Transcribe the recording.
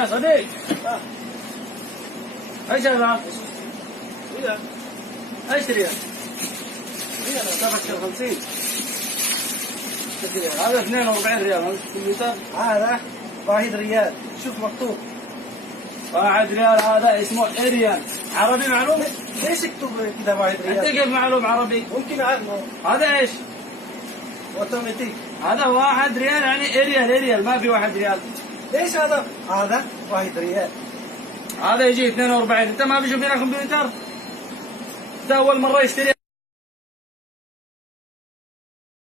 يا صديق ايش هذا؟ ايش ريال؟ تبشر 50 هذا 42 ريال الكمبيوتر. هذا 1 ريال. شوف مكتوب 1 ريال. هذا اسمه اريال عربي معلوم. ليش يكتب كذا 1 ريال؟ انت كيف معلوم عربي؟ ممكن عنه هذا ايش؟ اوتوماتيك. هذا 1 ريال يعني اريال ما في 1 ريال. ليش هذا 1 ريال. هذا يجي 42. انت ما بيشوف لنا كمبيوتر؟ انت اول مره يشتري